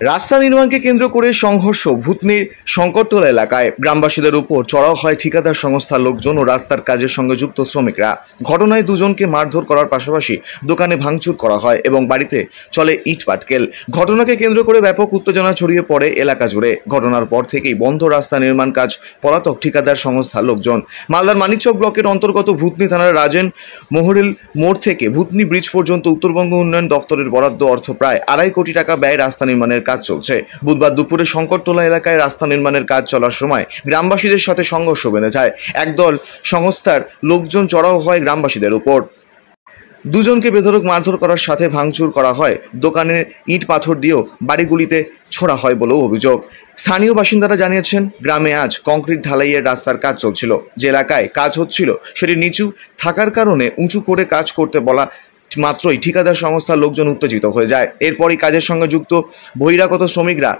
রাস্তা নির্মাণকে কেন্দ্র করে সংঘর্ষ ভূতনির শঙ্করতলা এলাকায় গ্রামবাসীদের উপর চড়াও হয় ঠিকাদার সংস্থার লোকজন ও রাস্তার কাজের সঙ্গে যুক্ত শ্রমিকরা। ঘটনায় দুজনকে মারধর করার পাশাপাশি দোকানে ভাঙচুর করা হয় এবং বাড়িতে চলে ইট পাটকেল। ঘটনাকে কেন্দ্র করে ব্যাপক উত্তেজনা ছড়িয়ে পড়ে এলাকা জুড়ে। ঘটনার পর থেকেই বন্ধ রাস্তা নির্মাণ কাজ, পলাতক ঠিকাদার সংস্থার লোকজন। মালদার মানিকচক ব্লকের অন্তর্গত ভূতনি থানার রাজেন মোহরিল মোড় থেকে ভূতনি ব্রিজ পর্যন্ত উত্তরবঙ্গ উন্নয়ন দফতরের বরাদ্দ অর্থ প্রায় 2.5 কোটি টাকা ব্যয় রাস্তা নির্মাণের কাজ চলছে। বুধবার দুপুরে শঙ্করতলা এলাকায় রাস্তা নির্মাণের কাজ চলার সময় গ্রামবাসীদের সাথে সংঘর্ষ বেঁধে যায়। একদল সংস্থার লোকজন চড়াও হয় গ্রামবাসীদের উপর। দুজনকে বেধড়ক মারধর করার সাথে ভাঙচুর করা হয়। দোকানের ইট পাথর দিয়েও বাড়িগুলিতে ছোড়া হয় বলেও অভিযোগ। স্থানীয় বাসিন্দারা জানিয়েছেন, গ্রামে আজ কংক্রিট ঢালাইয়ের রাস্তার কাজ চলছিল। যে এলাকায় কাজ হচ্ছিল সেটি নিচু থাকার কারণে উঁচু করে কাজ করতে বলা মাত্রই ঠিকাদার সংস্থার লোকজন উত্তেজিত হয়ে যায়। এরপরই কাজের সঙ্গে যুক্ত বহিরাগত শ্রমিকরা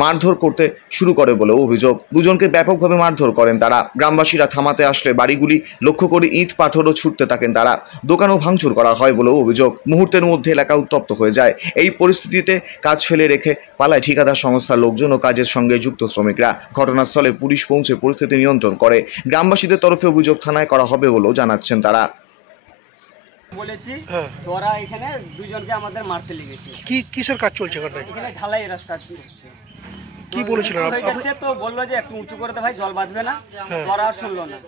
মারধর করতে শুরু করে বলেও অভিযোগ। দুজনকে ব্যাপকভাবে মারধর করেন তারা। গ্রামবাসীরা থামাতে আসলে বাড়িগুলি লক্ষ্য করে ইট পাথরও ছুটতে থাকেন তারা। দোকানও ভাঙচুর করা হয় বলেও অভিযোগ। মুহূর্তের মধ্যে এলাকা উত্তপ্ত হয়ে যায়। এই পরিস্থিতিতে কাজ ফেলে রেখে পালায় ঠিকাদার সংস্থার লোকজন ও কাজের সঙ্গে যুক্ত শ্রমিকরা। ঘটনাস্থলে পুলিশ পৌঁছে পরিস্থিতি নিয়ন্ত্রণ করে। গ্রামবাসীদের তরফে অভিযোগ থানায় করা হবে বলেও জানাচ্ছেন তারা। বলেছি তোরা এখানে দুজনকে আমাদের মারতে লেগেছে। কি কিসের কাজ চলছে এখানে ঢালাই রাস্তা হচ্ছে। কি বলেছিলেন তো বললো যে একটু উঁচু করে দে ভাই, জল বাঁধবে না। তোরা আর শুনলো না,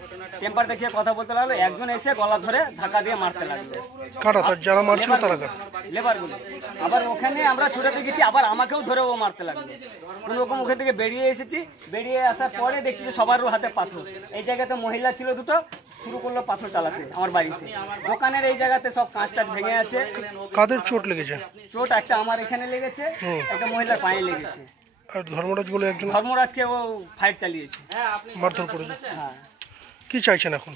টেম্পার দেখিয়ে কথা বলতে লাগলো। একজন এসে গলা ধরে ধাক্কা দিয়ে মারতে লাগলো। কারা তার যারা মারছিল তারা কারা? লেবারগুলো। আবার ওখানে আমরা ছুটাতে গেছি, আবার আমাকেও ধরে ও মারতে লাগলো। কোন রকম ওখান থেকে বেরিয়ে এসেছি। বেরিয়ে আসার পরে দেখছি যে সবার হাতে পাথর। এই জায়গাতে মহিলা ছিল দুটো, শুরু করলো পাথর চালাতে আমার বাড়িতে। দোকানের এই জায়গাতে সব কাঁচ টাচ ভেঙে আছে। কাদের চোট লেগেছে? চোট একটা আমার এখানে লেগেছে, একটা মহিলার পায়ে লেগেছে। আর ধর্মরাজ বলে একজন ধর্মরাজকে ও ফাইট চালিয়েছে, মারধর করেছে। হ্যাঁ। কি চাইছেন এখন?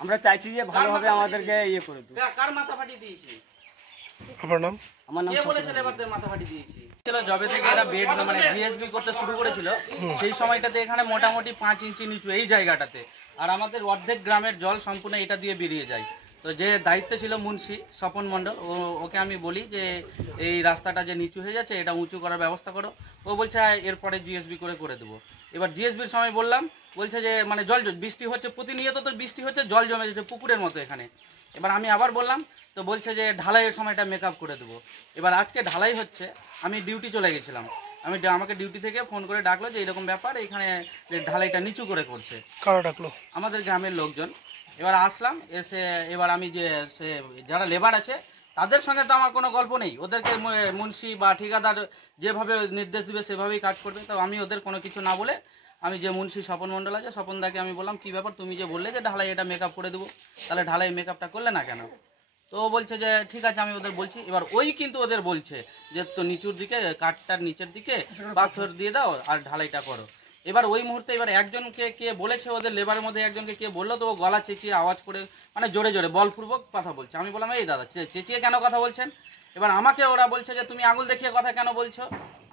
আমরা চাইছি যে ভালোভাবে আমাদেরকে ইয়ে করে দিই। কার মাথা ফাটিয়ে দিয়েছি? আপনার নাম? আমার নাম বলেছে লেবারদের মাথা ফাটিয়ে দিয়েছি। জবে থেকে এরা বেড মানে জিএসবি করতে শুরু করেছিল, সেই সময়টাতে এখানে মোটামুটি 5 ইঞ্চি নিচু এই জায়গাটাতে। আর আমাদের অর্ধেক গ্রামের জল সম্পূর্ণ এটা দিয়ে বেরিয়ে যায়। তো যে দায়িত্ব ছিল মুন্সি স্বপন মণ্ডল, ওকে আমি বলি যে এই রাস্তাটা যে নিচু হয়ে যাচ্ছে এটা উঁচু করার ব্যবস্থা করো। ও বলছে এরপরে জিএসবি করে দেবো। এবার জিএসবির সময় বললাম, বলছে যে মানে জল বৃষ্টি হচ্ছে প্রতিনিয়ত, তো বৃষ্টি হচ্ছে, জল জমে যাচ্ছে পুকুরের মতো এখানে। এবার আমি আবার বললাম, তো বলছে যে ঢালাইয়ের সময়টা মেকআপ করে দেবো। এবার আজকে ঢালাই হচ্ছে, আমি ডিউটি চলে গেছিলাম। আমাকে ডিউটি থেকে ফোন করে ডাকলো যে এরকম ব্যাপার, এখানে ঢালাইটা নিচু করে করছে। কারা ডাকলো? আমাদের গ্রামের লোকজন। এবার আসলাম, এসে এবার আমি যে যারা লেবার আছে তাদের সঙ্গে তো আমার কোনো গল্প নেই। ওদেরকে মুন্সি বা ঠিকাদার যেভাবে নির্দেশ দিবে সেভাবেই কাজ করবে। তো আমি ওদের কোনো কিছু না বলে আমি যে মুন্সি স্বপন মণ্ডল আছে, স্বপনদাকে আমি বললাম কি ব্যাপার, তুমি যে বললে যে ঢালাই এটা মেকআপ করে দেবো, তাহলে ঢালাই মেকআপটা করলে না কেন? তো ও বলছে যে ঠিক আছে আমি ওদের বলছি। এবার ওই কিন্তু ওদের বলছে যে তো নিচুর দিকে কাঠটার নিচের দিকে পাথর দিয়ে দাও আর ঢালাইটা করো। এবার ওই মুহূর্তে এবার একজনকে কে বলেছে, ওদের লেবারের মধ্যে একজনকে কে বললো, তো ও গলা চেঁচিয়ে আওয়াজ করে মানে জোরে জোরে বলপূর্বক কথা বলছে। আমি বললাম এই দাদা চেঁচিয়ে কেন কথা বলছেন? এবার আমাকে ওরা বলছে যে তুমি আঙুল দেখিয়ে কথা কেন বলছো,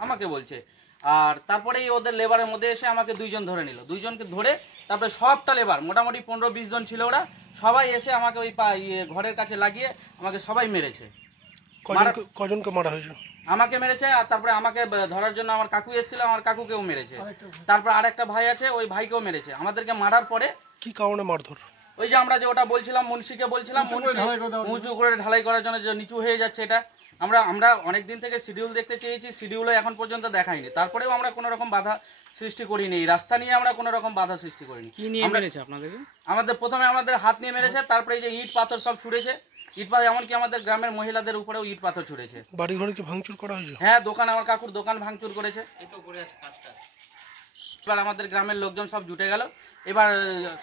আমাকে বলছে। আর তারপরেই ওদের লেবারের মধ্যে এসে আমাকে দুইজন ধরে নিল। দুইজনকে ধরে তারপরে সবটা লেবার মোটামুটি 15-20 জন ছিল, ওরা সবাই এসে আমাকে ওই ঘরের কাছে লাগিয়ে আমাকে সবাই মেরেছে। কজনকে মারা হয়েছে? আমাকে মেরেছে, আর তারপরে আমাকে ধরার জন্য আমার কাকু এসেছিল, আমার কাকুকেও মেরেছে। তারপর আর একটা ভাই আছে, ওই ভাইকেও মেরেছে। আমাদেরকে মারার পরে কি কারণে মারধর? ওই যে আমরা যে ওটা বলছিলাম, মুন্সিকে বলছিলাম উঁচু করে ঢালাই করার জন্য, যে নিচু হয়ে যাচ্ছে এটা। আমরা অনেক দিন থেকে শিডিউল দেখতে চেয়েছি, শিডিউলও এখন পর্যন্ত দেখাইনি। তারপরেও আমরা কোনো রকম বাধা সৃষ্টি করিনি, এই রাস্তা নিয়ে আমরা কোনো রকম বাধা সৃষ্টি করিনি। আমাদের প্রথমে আমাদের হাত নিয়ে মেরেছে, তারপরে এই যে ইট পাথর সব ছুড়েছে। ইট পাথর এমনকি আমাদের গ্রামের মহিলাদের উপরেও ইট পাথর ছুড়েছে। বাড়ি ঘরে কি ভাঙচুর করা হয়েছে? হ্যাঁ, দোকান, আমার কাকুর দোকান ভাঙচুর করেছে। এবার আমাদের গ্রামের লোকজন সব জুটে গেল। এবার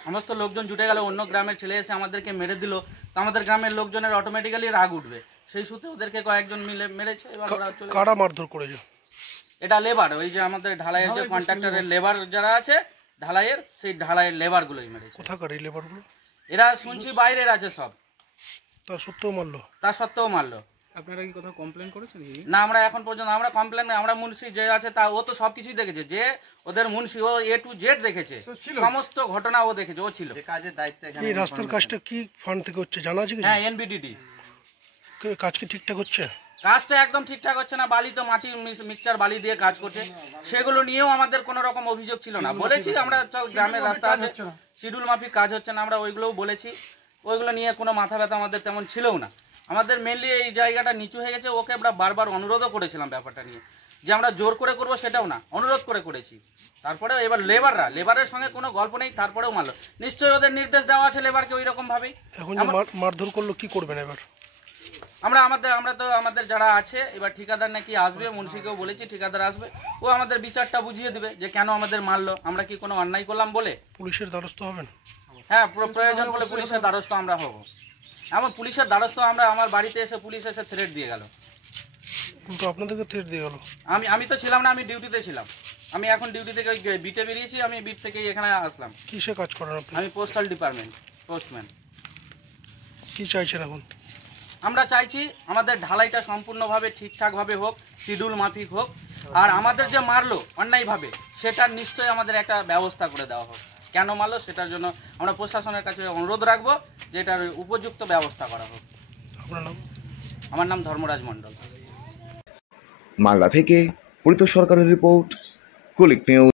সমস্ত লোকজন জুটে গেল, অন্য গ্রামের ছেলে এসে আমাদেরকে মেরে দিল। তো আমাদের গ্রামের লোকজনের অটোমেটিক্যালি রাগ উঠবে, সেই সূত্রে ওদেরকে কয়েকজন মিলে মেরেছে। এবার কারা মারধর করেছে? এটা লেবার, ওই যে আমাদের ঢালাইয়ের যে কন্ট্রাক্টরের লেবার যারা আছে ঢালাইয়ের, সেই ঢালাইয়ের লেবারগুলোই মেরেছে। কোথাকার এই লেবারগুলো? এরা শুনছি বাইরের আছে সব। তার সত্ত্বেও মারলো। আপনারা কি কোথাও কমপ্লেন করেছেন? না, আমরা এখন পর্যন্ত কমপ্লেন, আমরা মুন্সি যে আছে তা ও তো সবকিছুই দেখেছে, যে ওদের মুন্সি ও A to Z দেখেছে, সমস্ত ঘটনা ও দেখেছে, ও ছিল কাজের দায়িত্বে। এই রাস্তার কাজটা কি ফান্ড থেকে হচ্ছে জানা আছে? হ্যাঁ, NBDD কাজ কি ঠিকঠাক হচ্ছে? কাজটা একদম ঠিকঠাক হচ্ছে না, বালি তো মাটি মিক্সচার বালি দিয়ে কাজ করছে, সেগুলো নিয়েও আমাদের কোনো রকম অভিযোগ ছিল না। বলেছি আমরা চল গ্রামের রাস্তা আছে, শিডিউল মাফিক কাজ হচ্ছে না, আমরা ওইগুলোও বলেছি, ওইগুলো নিয়ে কোনো মাথা ব্যথা আমাদের তেমন ছিলও না। আমাদের মেনলি এই জায়গাটা নিচু হয়ে গেছে, ওকে আমরা বারবার অনুরোধও করেছিলাম ব্যাপারটা নিয়ে, যে আমরা জোর করে করবো সেটাও না, অনুরোধ করেছি। তারপরে এবার লেবারের সঙ্গে কোনো গল্প নেই, তারপরেও মানলো। নিশ্চয়ই ওদের নির্দেশ দেওয়া আছে লেবারকে ওই রকম ভাবেই। এখন যে মারধর করলো কি করবেন এবার? আমরা তো আমাদের যারা আছে, এবার ঠিকাদার নাকি আসবে, মুন্সিকেও বলেছি ঠিকাদার আসবে, ও আমাদের বিচারটা বুঝিয়ে দিবে যে কেন আমাদের মারলো, আমরা কি কোনো অন্যায় করলাম বলে। পুলিশের দ্বারস্থ হবেন? হ্যাঁ, প্রয়োজন বলে পুলিশের দ্বারস্থ আমরা হব। এমন পুলিশের দ্বারস্থ আমরা, আমার বাড়িতে এসে পুলিশ এসে থ্রেট দিয়ে গেল। কিন্তু আপনাদেরকে থ্রেট দিয়ে গেল? আমি তো ছিলাম না, আমি ডিউটিতে ছিলাম। আমি এখন ডিউটি থেকে বিটে বেরিয়েছি, আমি বিট থেকে এখানে আসলাম। কিসে কাজ করেন আপনি? আমি পোস্টাল ডিপার্টমেন্ট, পোস্টম্যান। কি চাইছেন এখন? আমরা চাইছি আমাদের ঢালাইটা সম্পূর্ণভাবে ঠিকঠাকভাবে হোক, শিডিউল মাফিক হোক, আর আমাদের যে মারলো অন্যায়ভাবে সেটার নিশ্চয়ই আমাদের একটা ব্যবস্থা করে দেওয়া হোক। কেন মারলো সেটার জন্য আমরা প্রশাসনের কাছে অনুরোধ রাখবো যে এটার উপযুক্ত ব্যবস্থা করা হোক। আপনার নাম? আমার নাম ধর্মরাজ মণ্ডল। মালদা থেকে পরিত সরকারের রিপোর্ট, কুলিক নিউজ।